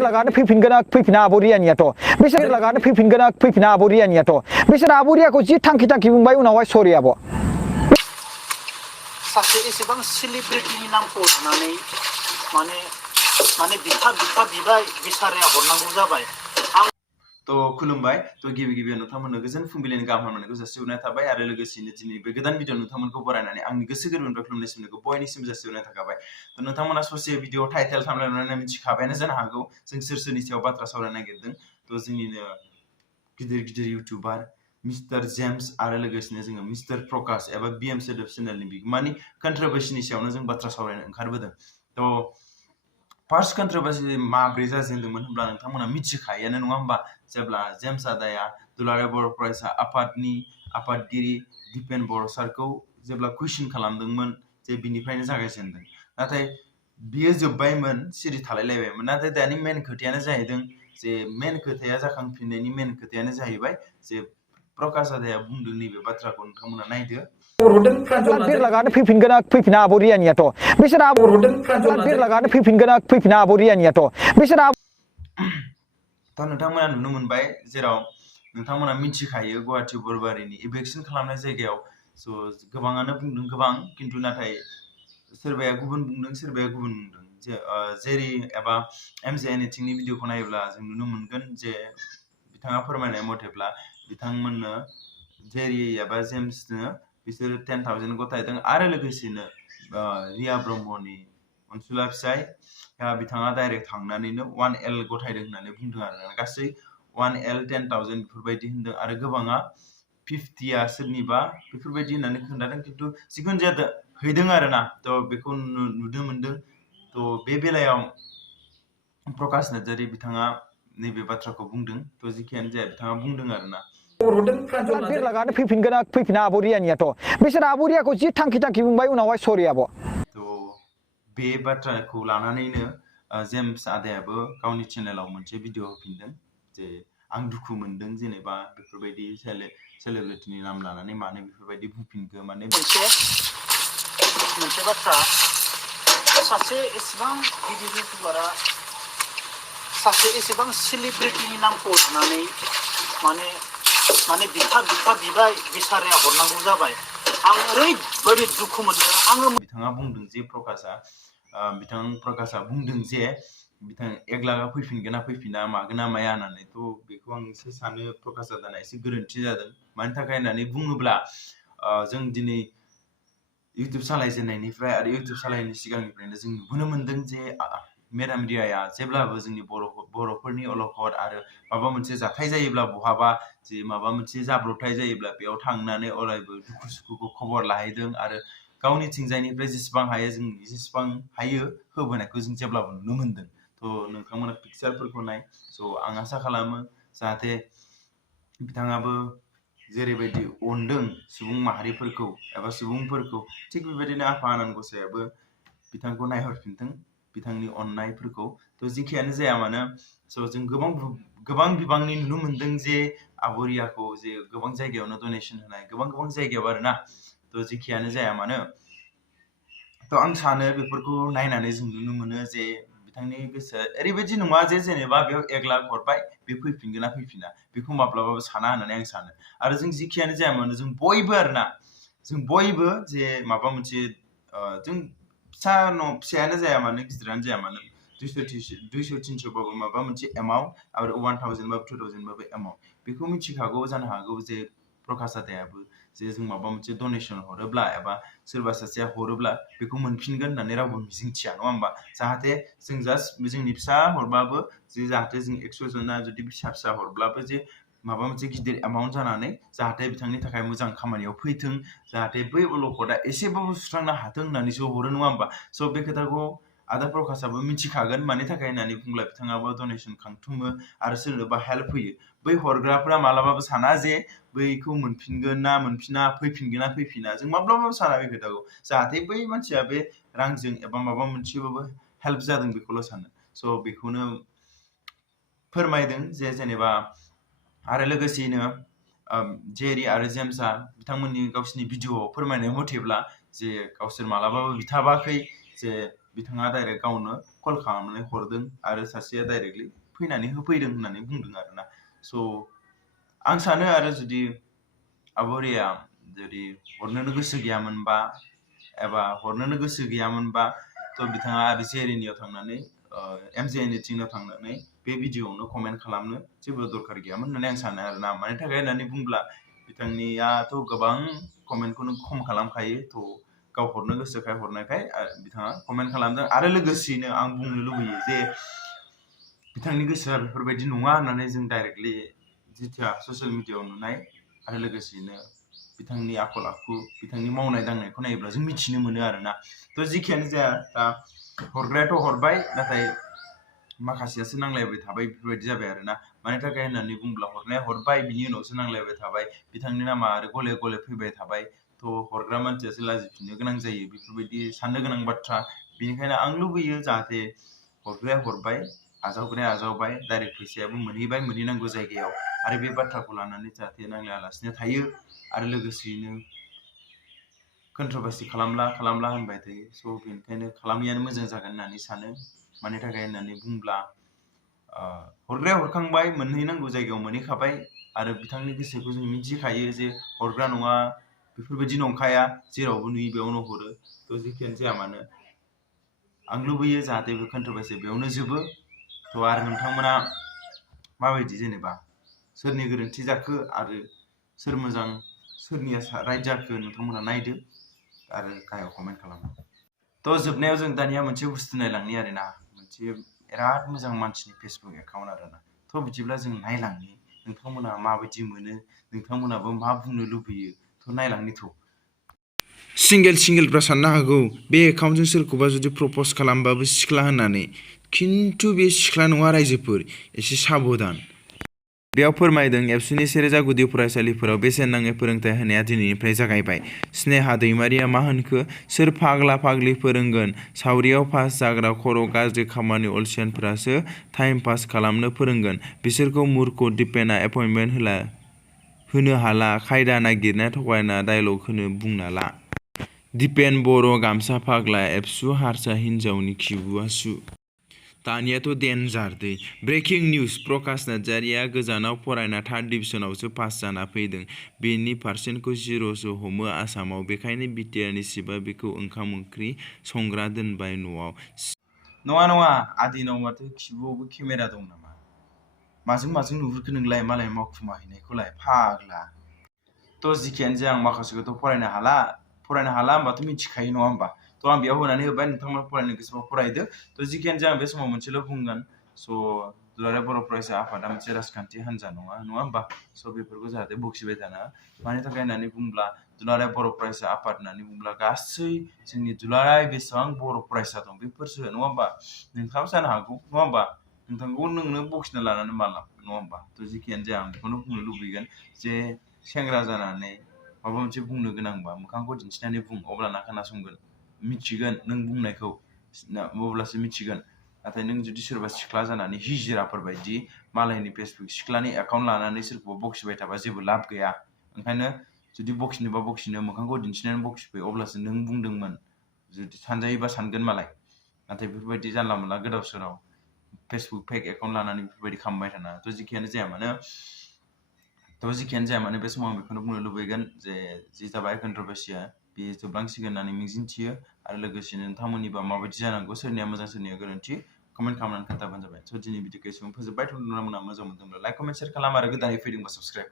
लागानो फैफिना आबरियानियाथ' बिसोर लागानो फैफिना आबरियानियाथ' बिसोर आबरियाखौ जि थांखि बुंबाय उनावहाय सरि आब' सासे एसेबां सेलिब्रिटिनि नामखौ लानानै माने बिफा बिबाय बिसाराया हरनांगौ जाबाय तो खुलुमबाय तो गिबियाव नोंथांमोननो गोजोन फुंबिलिनि गाहाम हामलायनायखौ जासिहरनाय थाबाय आरो लोगोसेनो दिनै बे गोदान भिडिअ नोंथांमोनखौ बरायनानै आंनि गोसो गोरबोनिफ्राय खुलुमनायसिमखौ बयनिसिम जासिहरनाय थाबाय तो नोंथांमोना ससे भिडिअ टाइटेल थामलायनानै मिथिखाबायानो जानो हागौ जों सोरनि सायाव बाथ्रा सावरायनो नागिरदों तो जोंनिनो गिदिर इउटिउबार मिस्टार जेम्स आरो लोगोसेनो जोङो मिस्टार प्रकाश एबा बिएम सोदोब चेनेलनि बिगोमानि कन्ट्रोभार्सिनि सायावनो जों बाथ्रा सावरायनो ओंखारबोदों तो फार्स्ट कन्ट्रोभार्सि माब्रै जाजेनदोंमोन होनब्ला नोंथांमोना मिथिखायोआनो नङा होमबा जेब्ला जेम्स आदाया दुलाराय बर' फरायसा आफादनि आफादगिरि दिपेन बर' सारखौ जेब्ला कुइसन खालामदोंमोन जे बिनिफ्रायनो जागायजेनदों नाथाय बियो जोब्बायमोन सिरि थालायलायबायमोन नाथाय दानि मेन खोथायानो जाहैदों जे मेन खोथाया जाखांफिननायनि मेन खोथायानो जाहैबाय जे प्रकाश आदाया बुंदों नैबे बाथ्राखौ नोंथांमोना नायदो बिर लागानो फैफिना आबरियानियाथ' बिसोर बिर लागानो फैफिना आबरियानियाथ' बिसोर दा नोंथांमोना नुनो मोनबाय जेराव नोंथांमोना मिथिखायो गुवाहाटी बरबारिनि इभेक्सन खालामनाय जायगायाव स' गोबाङानो बुंदों गोबां खिन्थु नाथाय सोरबाया गुबुन बुंदों सोरबाया गुबुन बुंदों जेरै एबा एमजे एनिथिंनि भिडिअखौ नायोब्ला जों नुनो मोनगोन जे बिथाङा फोरमायनाय मथेब्ला बिथांमोननो जेरि एबा जेम्सनो बिसोर 10,000 गथायदों आरो लोगोसेनो रिया ब्रह्मनि अनसुला फिसाय बिथाङा डाइरेक्ट थांनानैनो 1L गथायदों होननानै बुंदों आरो गासै 1L 10,000 बेफोरबायदि होनदों आरो गोबाङा 50 सोरनिबा बेफोरबायदि होननानै खोन्थादों खिन्थु जिखुनु जाया हैदों आरोना थ' बेखौ नुनो मोनदों थ' बे बेलायाव प्रकाश नार्जारी बिथाङा नैबे बाथ्राखौ बुंदों थ' जिखियानो जाया बिथाङा बुंदों आरोना बिर लागानो फैफिना आबरियानियाथ' बिसोर आबरियाखौ जि थांखि बुंबाय उनावहाय सरि आब' थ' बे बाथ्राखौ लानानैनो जेम्स आदायाबो गावनि चेनेलाव मोनसे भिडिअ होफिनदों जे आं दुखु मोनदों जेनेबा बेफोरबायदि सेलिब्रिटिनि नाम लानानै मानो बेफोरबायदि बुंफिनखो माने मोनसे बाथ्रा सासे एसेबां गिदिर इउटिउबारा सासे एसेबां सेलिब्रिटिनि नामखौ लानानै माने बिफा बिबाय बिसाराया हरनांगौ जाबाय आं ओरैबायदि दुखु मोनदों आङो बिथाङा बुंदों जे प्रकाशआ बुंदों जे बिथां एकलागा फैफिनगोन ना फैफिना मागोन ना माया होननानै थ' बेखौ आं एसे सानो प्रकाश आदाना एसे गोरोन्थि जादों मानि थाखाय होननानै बुङोब्ला जों दिनै इउटिउब सालायजेननायनिफ्राय आरो इउटिउब सालायनायनि सिगांनिफ्रायनो जों नुबोनो मोनदों जे मेडाम रियाया जेब्लाबो जोंनि बर'फोरनि अलखद आरो माबा मोनसे जाथाय जायोब्ला बहाबा जे माबा मोनसे जाब्रबथाय जायोब्ला बेयाव थांनानै अरायबो दुखु सुखुखौ खबर लाहैदों आरो गावनि थिंजायनिफ्राय जेसेबां हायो होबोनायखौ जों जेब्लाबो नुनो मोनदों थ' नोंथांमोना पिक्चारफोरखौ नाय स' आं आसा खालामो जाहाथे बिथाङाबो जेरैबायदि अनदों सुबुं माहारिफोरखौ एबा सुबुंफोरखौ थिग बेबायदिनो आफा आनान गसायाबो बिथांखौ नायहरफिनथों बिथांनि अननायफोरखौ थ' जेखियानो जाया मानो स' जों गोबां बिबांनि नुनो मोनदों जे आबरियाखौ जे गोबां जायगायावनो डनेसन होनाय गोबां जायगायाव आरोना थ' जेखियानो जाया मानो थ' आं सानो बेफोरखौ नायनानै जों नुनो मोनो जे बिथांनि गोसोआ ओरैबायदि नङा जे जेनेबा बेयाव 1 लाख हरबाय बे फैफिनगोन ना फैफिना बेखौ माब्लाबाबो साना होननानै आं सानो आरो जों जिखियानो जाया मानो जों बयबो आरोना जों बयबो जे माबा मोनसे जों फिसायानो जाया मानो गिदिरानो जाया मानो 200-300 बाबो माबा मोनसे एमाउन्ट आरो 1,000 बाबो 2,000 बाबो एमाउन्ट बेखौ मिथिखागौ जानो हागौ जे प्रकाश आदायाबो जे जों माबा मोनसे डनेसन हरोब्ला एबा सोरबा सासेया हरोब्ला बेखौ मोनफिनगोन होननानै रावबो मिजिंथिया नङा होमबा जाहाथे जों जास्ट जोंनि फिसा हरबाबो जे जाहाथे जों 100 जना जुदि फिसा हरब्लाबो जे माबा मोनसे गिदिर एमाउन्ट जानानै जाहाथे बिथांनि थाखाय मोजां खामानियाव फैथों जाहाथे बै अलखदा एसेबाबो सुस्रांनो हाथों होननानैसो हरो नङा होमबा स' बे खोथाखौ आदा प्रकाशआबो मिथिखागोन मानि थाखाय होननानै बुंब्ला बिथाङाबो डनेसन खांथुमो आरो सोरनोबा हेल्प होयो बै हरग्राफोरा मालाबाबो साना जे बैखौ मोनफिनगोन ना मोनफिना फैफिनगोन ना फैफिना जों माब्लाबाबो साना बे खोथाखौ जाहाथे बै मानसिया बे रांजों एबा माबा मोनसेबाबो हेल्प जादों बेखौल' सानो स' बेखौनो फोरमायदों जे जेनेबा आरो लोगोसेयैनो जेरि आरो जेम्सआ बिथांमोननि गावसिनि भिडिअआव फोरमायनाय मथेब्ला जे गावसोर मालाबाबो बिथाबाखै जे बिथाङा डाइरेक्ट गावनो कल खालामनानै हरदों आरो सासेया डाइरेक्टलि फैनानै होफैदों होननानै बुंदों आरोना स' आं सानो आरो जुदि आब'रिया जुदि हरनोनो गोसो गैयामोनबा एबा हरनोनो गोसो गैयामोनबा थ' बिथाङा आरो जेरेनियाव थांनानै MJN टिंनाव थांनानै बे भिडिअ'आवनो कमेन्ट खालामनो जेबो दरखार गैयामोन होननानै आं सानो आरोना मानि थाखाय होननानै बुंब्ला बिथांनियाथ' गोबां कमेन्टखौनो खम खालामखायो थ' गाव हरनो गोसोखाय हरनायखाय बिथाङा कमेन्ट खालामदों आरो लोगोसेयैनो आं बुंनो लुबैयो जे बिथांनि गोसोआ बेफोरबायदि नङा होननानै जों डाइरेक्टलि जिथिया ससियेल मिडियाआव नुनाय आरो लोगोसेयैनो बिथांनि आखल आखु बिथांनि मावनाय दांनायखौ नायोब्ला जों मिथिनो मोनो आरोना थ' जिखियानो जाया दा हरग्रायाथ' हरबाय नाथाय माखासेयासो नांलायबाय थाबाय बेफोरबायदि जाबाय आरोना मानि थाखाय होननानै बुंब्ला हरनाया हरबाय बिनि उनावसो नांलायबाय थाबाय बिथांनि नामा आरो गले गले फैबाय थाबाय थ' हरग्रा मानसियासो लाजिफिननो गोनां जायो बेफोरबायदि साननो गोनां बाथ्रा बेनिखायनो आं लुबैयो जाहाथे हरग्राया हरबाय आजावग्राया आजावबाय डाइरेक्ट फैसायाबो मोनहैबाय मोनहैनांगौ जायगायाव आरो बे बाथ्राखौ लानानै जाहाथे नांलायालासिनो थायो आरो लोगोसेयैनो कन्ट्रभार्सि खालामला होनबाय थायो स' बेनिखायनो खालामियानो मोजां जागोन होननानै सानो मानि थाखाय होननानै बुंब्ला हरग्राया हरखांबाय मोनहैनांगौ जायगायाव मोनहैखाबाय आरो बिथांनि गोसोखौ जों मिथिखायो जे हरग्रा नङा बेफोरबायदि नंखाया जेरावबो नुयो बेयावनो हरो थ' जेखियानो जाया मानो आं लुबैयो जाहाथे बे कन्ट्रभार्सि बेयावनो जोबो थ' आरो नोंथांमोना माबायदि जेनेबा सोरनि गोरोन्थि जाखो आरो सोर मोजां सोरनिया राइट जाखो नोंथांमोना नायदो आरो गाहायाव कमेन्ट खालामो थ' जोबनायाव जों दानिया मोनसे बुस्थु नायलांनि आरोना मोनसे बिराद मोजां मानसिनि फेसबुक एकाउन्ट आरोना थ' बिदिब्ला जों नायलांनि नोंथांमोना माबायदि मोनो नोंथांमोनाबो मा बुंनो लुबैयो थ' नायलांनि थ' सिंगेलफ्रा साननो हागौ बे एकाउन्टजों सोरखौबा जुदि प्रप'ज खालामबाबो सिख्ला होननानै खिन्थु बे सिख्ला नङा रायजोफोर एसे साबधान बेयाव फोरमायदों एबसुनि 1000 गुदि फरायसालिफोराव बेसेन नाङै फोरोंथाय होनाया दिनैनिफ्राय जागायबाय स्नेहा दैमारिया मा होनखो सोर फाग्ला फाग्लि फोरोंगोन सावरियाव पास जाग्रा खर' गाज्रि खामानि अलसियानफोरासो टाइम पास खालामनो फोरोंगोन बिसोरखौ मुर्ख दिपेना एपइन्टमेन्ट होनो हाला खायदा नागिरना थगायना डायलग होनो बुंना ला दिपेन बर' गामसा फाग्ला एबसु हारसा हिन्जावनि खिबु आसु दानियाथ' डेन्जार दै ब्रेकिं निउज प्रकाश नार्जारिया गोजानाव फरायना 3rd डिभिजनावसो पास जाना फैदों बेनि पार्सेन्टखौ 0सो हमो आसामाव बेखायनो बिटिआरनि सिबा बेखौ ओंखाम ओंख्रि संग्रा दोनबाय न'आव नङा आदिनाव माथो खिबुआवबो केमेरा दं नामा माजों नुहुरखो नोंलाय मालाय मावखुमाहैनायखौलाय फाग्ला थ' जिखियानो जाया आं माखासेखौथ' फरायनो हाला होनबाथ' मिथिखायो नङा होमबा थ' आं बेयाव होनानै होबाय नोंथांमोना फरायनो गोसोबा फरायदो थ' जिखियानो जाया आं बे समाव मोनसेल' बुंगोन स' दुलाराय बर' फरायसा आफादा मोनसे राजखान्थि हान्जा नङा होमबा स' बेफोरखौ जाहाथे बखिबाय थानाङा मानि थाखाय होननानै बुंब्ला दुलाराय बर' फरायसा आफाद होननानै बुंब्ला गासै जोंनि दुलाराय बेसेबां बर' फरायसा दं बेफोरसो नङा होमबा नोंथाङाबो जानो हागौ नङा होमबा नोंथांखौ नोंनो बखिना लानानै माला नङा होमबा थ' जिखियानो जाया आं बेखौनो बुंनो लुबैगोन जे सेंग्रा जानानै माबा मोनसे बुंनो गोनांबा मोखांखौ दिन्थिनानै बुं अब्लाना खोनासंगोन मिथिगोन नों बुंनायखौ अब्लासो मिथिगोन नाथाय नों जुदि सोरबा सिख्ला जानानै हिजिराफोर बायदि मालायनि फेसबुक सिख्लानि एकाउन्ट लानानै सोरखौबा बखिबाय थाबा जेबो लाब गैया ओंखायनो जुदि बखिनोबा बखिनो मोखांखौ दिन्थिनानै बखिफै अब्लासो नों बुंदोंमोन जुदि सानजायोबा सानगोन मालाय नाथाय बेफोरबायदि जानला मोनला गोदाव सोराव फेसबुक फेक एकाउन्ट लानानै बेफोरबायदि खालामबाय थानाङा थ' जिखियानो जाया मानो बे समाव आं बेखौनो बुंनो लुबैगोन जे जि जाबाय कन्ट्रभार्सिया बे जोबलांसिगोन होननानै मिजिंथियो आरो लोगोसेनो नोंथांमोननिबा माबायदि जानांगौ सोरनिया मोजां सोरनिया गोरोन्थि कमेन्ट खालामनानै खोन्थाबानो जाबाय स' दिनै भिडिअखौ एसेबां फोजोबबाय नोंथांमोना मोजां मोनदोंब्ला लाइक कमेन्ट शेयार खालाम आरो गोदानै फैदोंबा साबस्क्राइब